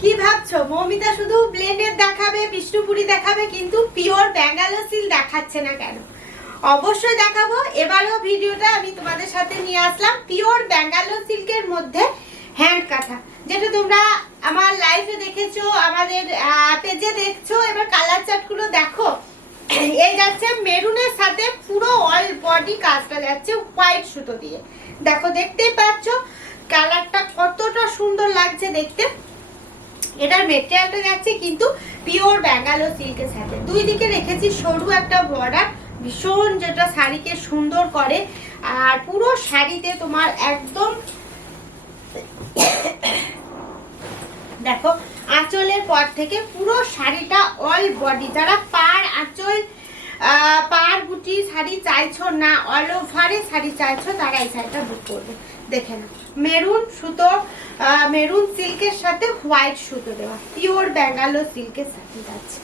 কি ভাবছো মৌমিতা শুধু ব্লেন্ডেড দেখাবে, বিষ্ণুপুরি দেখাবে, কিন্তু পিওর ব্যাঙ্গালোর সিল্ক দেখাচ্ছে না কেন? অবশ্যই দেখাবো। এবারও ভিডিওটা আমি তোমাদের সাথে নিয়ে আসলাম পিওর ব্যাঙ্গালোর সিল্কের মধ্যে হ্যান্ড কাঁথা, যেটা তোমরা আমার লাইভে দেখেছো, আমাদের পেজে দেখছো। এবার কালার চার্টগুলো দেখো। এই যাচ্ছে মেরুনের সাথে পুরো অল বডি কাজটা যাচ্ছে হোয়াইট সুতো দিয়ে। দেখো, দেখতেই পাচ্ছ কালারটা কতটা সুন্দর লাগছে দেখতে। এটার মেটেরিয়ালটা যাচ্ছে কিন্তু পিওর ব্যাঙ্গালোর সিল্কের সাথে। দুই দিকে রেখেছি সরু একটা বর্ডার, ভীষণ যেটা শাড়িকে সুন্দর করে। আর পুরো শাড়িতে তোমার একদম দেখো আঁচলের পর থেকে পুরো শাড়িটা অল বডি, যারা পার আঁচল পার বুটি শাড়ি চাইছো না, অল ওভারে শাড়ি চাইছো, তারা এই শাড়িটা বুক করবে। দেখে না, মেরুন সুতো, মেরুন সিল্কের সাথে হোয়াইট সুতো দেওয়া, পিওর ব্যাঙ্গালোর সিল্কের সাথে যাচ্ছে।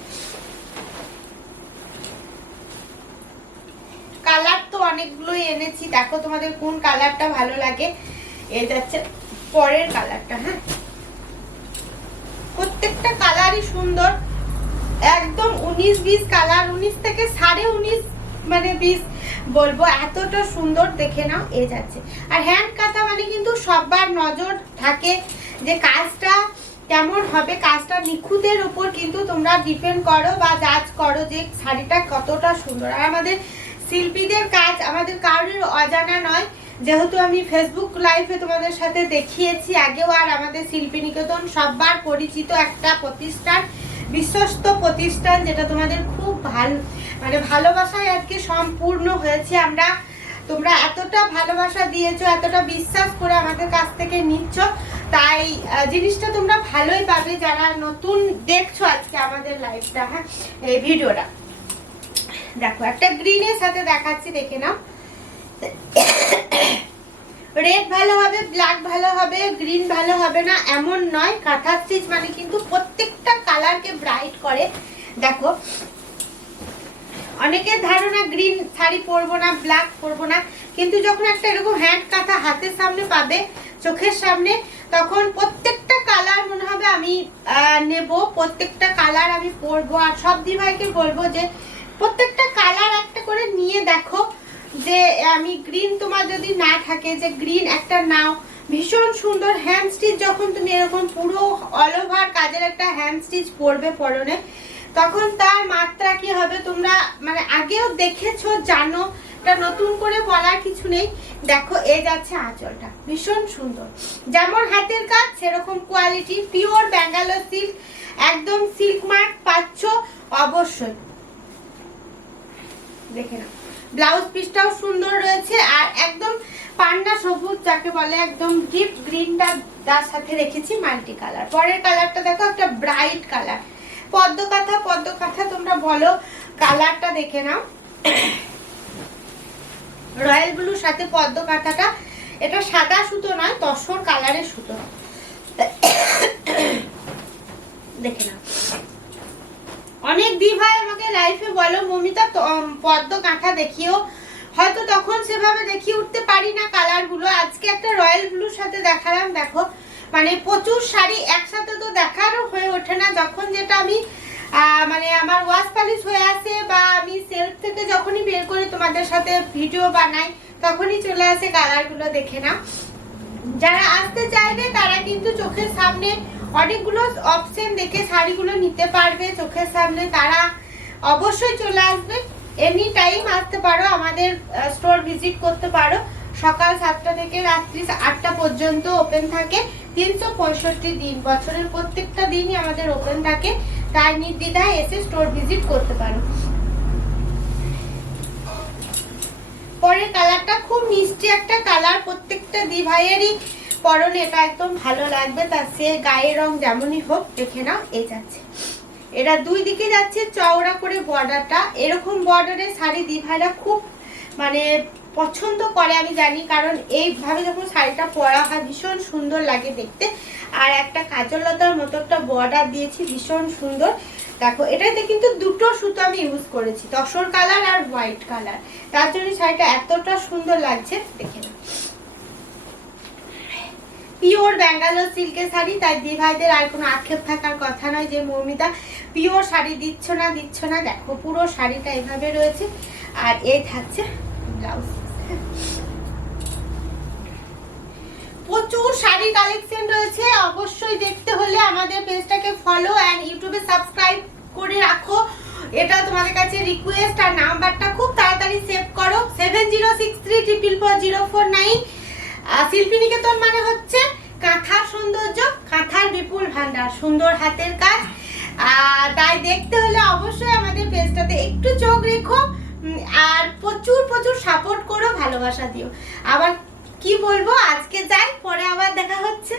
কালার তো অনেকগুলোই এনেছি, দেখো তোমাদের কোন কালারটা ভালো লাগে। এই যাচ্ছে পরের কালারটা। হ্যাঁ, প্রত্যেকটা কালারই সুন্দর, একদম 19-20 কালার, 19 থেকে 19.5 মানে 20 বলবো, এতটা সুন্দর। দেখে নাও, এ যাচ্ছে। আর হ্যান্ড কাঁথা মানে কিন্তু সবার নজর থাকে যে কাজটা কেমন হবে, কাজটা নিখুঁতের উপর কিন্তু তোমরা ডিপেন্ড করো বা জাজ করো যে শাড়িটা কতটা সুন্দর। আর আমাদের শিল্পীদের কাজ আমাদের কারোর অজানা নয়, যেহেতু আমি ফেসবুক লাইভে তোমাদের সাথে দেখিয়েছি আগেও। আর আমাদের শিল্পী নিকেতন সবার পরিচিত একটা প্রতিষ্ঠান, বিশ্বস্ত প্রতিষ্ঠান, যেটা তোমাদের খুব মানে ভালোবাসায় আজকে সম্পূর্ণ হয়েছে। তোমরা এতটা ভালোবাসা দিয়েছো, এতটা বিশ্বাস করে আমাদের কাছ থেকে নিচ্ছ, তাই জিনিসটা তোমরা ভালোই পাবে যারা নতুন দেখছো আজকে আমাদের লাইভটা। হ্যাঁ, এই ভিডিওটা দেখো, একটা গ্রিনের সাথে দেখাচ্ছি, দেখে নাও। রেড ভালো হবে, ব্ল্যাক ভালো হবে, গ্রিন ভালো হবে না এমন নয়। কাঁথা স্টিচ মানে কিন্তু প্রত্যেকটা কালারকে ব্রাইট করে। দেখো, অনেকের ধারণা গ্রিন শাড়ি পরবো না, ব্ল্যাক পরবো না, কিন্তু যখন একটা এরকম হ্যান্ড কাঁথা হাতের সামনে পাবে, চোখের সামনে, তখন প্রত্যেকটা কালার মনে হবে আমি নেব, প্রত্যেকটা কালার আমি পরবো। আর সব দিভাইকে বলবো যে প্রত্যেকটা কালার একটা করে নিয়ে দেখো, যে আমি গ্রিন তোমার যদি না থাকে, যে গ্রিন একটা নাও, ভীষণ সুন্দর হ্যান্ড স্টিচ। যখন তুমি এরকম পুরো অল ওভার কাজের একটা হ্যান্ড স্টিচ পরবে পরনে, তখন তার মাত্রা কি হবে তোমরা মানে আগেও দেখেছো, জানো, এটা নতুন করে বলার কিছু নেই। দেখো, এ যাচ্ছে আঁচলটা, ভীষণ সুন্দর, যেমন হাতের কাজ সেরকম কোয়ালিটি, পিওর ব্যাঙ্গালোর সিল্ক, একদম সিল্ক মার্ক পাচ্ছ অবশ্যই। দেখে নাও, ব্লাউজ পিসটাও সুন্দর রয়েছে। আর একদম পান্না সবুজ যাকে বলে, একদম ডিপ গ্রিনটা তার সাথে রেখেছি মাল্টি কালার। পরের কালারটা দেখো, একটা ব্রাইট কালার, পদ্ম কাঁথা তোমরা বলো, কালারটা দেখে নাও। রয়্যাল ব্লুর সাথে পদ্ম কাঁথাটা, এটা সাদা সুতো নয়, তসর কালারের সুতো। দেখে নাও, অনেক দিভাই আমাকে লাইফে বলো মমিতা পদ্ম কাঁথা দেখিও, হয়তো তখন সেভাবে দেখিয়ে উঠতে পারি না কালারগুলো। আজকে একটা রয়্যাল ব্লুর সাথে দেখালাম। দেখো, মানে প্রচুর শাড়ি একসাথে তো দেখারও হয়ে ওঠে না, যখন যেটা আমি মানে আমার ওয়াশ পালিশ হয়ে আসে বা আমি সেলফ থেকে যখনই বের করে তোমাদের সাথে ভিডিও বানাই, তখনই চলে আসে কালারগুলো। দেখে নাও, যারা আসতে চাইবে তারা কিন্তু চোখের সামনে অনেকগুলো অপশন দেখে শাড়িগুলো নিতে পারবে চোখের সামনে, তারা অবশ্যই চলে আসবে। এনি টাইম আসতে পারো, আমাদের স্টোর ভিজিট করতে পারো। সকাল 7টা থেকে রাত্রি 8টা পর্যন্ত ওপেন থাকে, 365 দিন, বছরের প্রত্যেকটা দিনই আমাদের ওপেন থাকে, তাই নির্দ্বিধায় এসে স্টোর ভিজিট করতে পারো। পরের কালারটা খুব মিষ্টি একটা কালার, প্রত্যেকটা দিভাইয়েরই পরনে এটা একদম ভালো লাগবে, তার সে গায়ের রং যেমনই হোক। দেখে নাও, এই যাচ্ছে, এরা দুই দিকে যাচ্ছে চওড়া করে বর্ডারটা। এরকম বর্ডারের শাড়ি দিভাইরা খুব মানে পছন্দ করে, আমি জানি, কারণ এইভাবে যখন শাড়িটা পরা হয় ভীষণ সুন্দর লাগে দেখতে। আর একটা কাজললতার মতো একটা বর্ডার দিয়েছি, ভীষণ সুন্দর। দেখো, এটাতে কিন্তু দুটো সুতো আমি ইউজ করেছি, তসর কালার আর হোয়াইট কালার, তার জন্য শাড়িটা এতটা সুন্দর লাগছে। দেখে নাও, পিওর ব্যাঙ্গালোর সিল্কের শাড়ি, তাই দি ভাইদের আর কোনো আক্ষেপ থাকার কথা নয় যে মৌমিতা পিওর শাড়ি দিচ্ছ না। দেখো পুরো শাড়িটা এভাবে রয়েছে, আর এই থাকছে ব্লাউজ। প্রচুর শাড়ি কালেকশন রয়েছে, অবশ্যই দেখতে হলে আমাদের পেজটাকে ফলো অ্যান্ড ইউটিউবে সাবস্ক্রাইব করে রাখো, এটা তোমাদের কাছে রিকোয়েস্ট। আর নাম্বারটা খুব তাড়াতাড়ি সেভ করো, 7063444049। শিল্পীনিকেতন মানে হচ্ছে কাঁথার সৌন্দর্য, কাঁথার বিপুল ভান্ডার, সুন্দর হাতের কাজ। তাই দেখতে হলে অবশ্যই আমাদের পেজটাতে একটু চোখ রেখো, আর প্রচুর সাপোর্ট করো, ভালোবাসা দিও। আবার কি বলবো, আজকে যাই, পরে আবার দেখা হচ্ছে।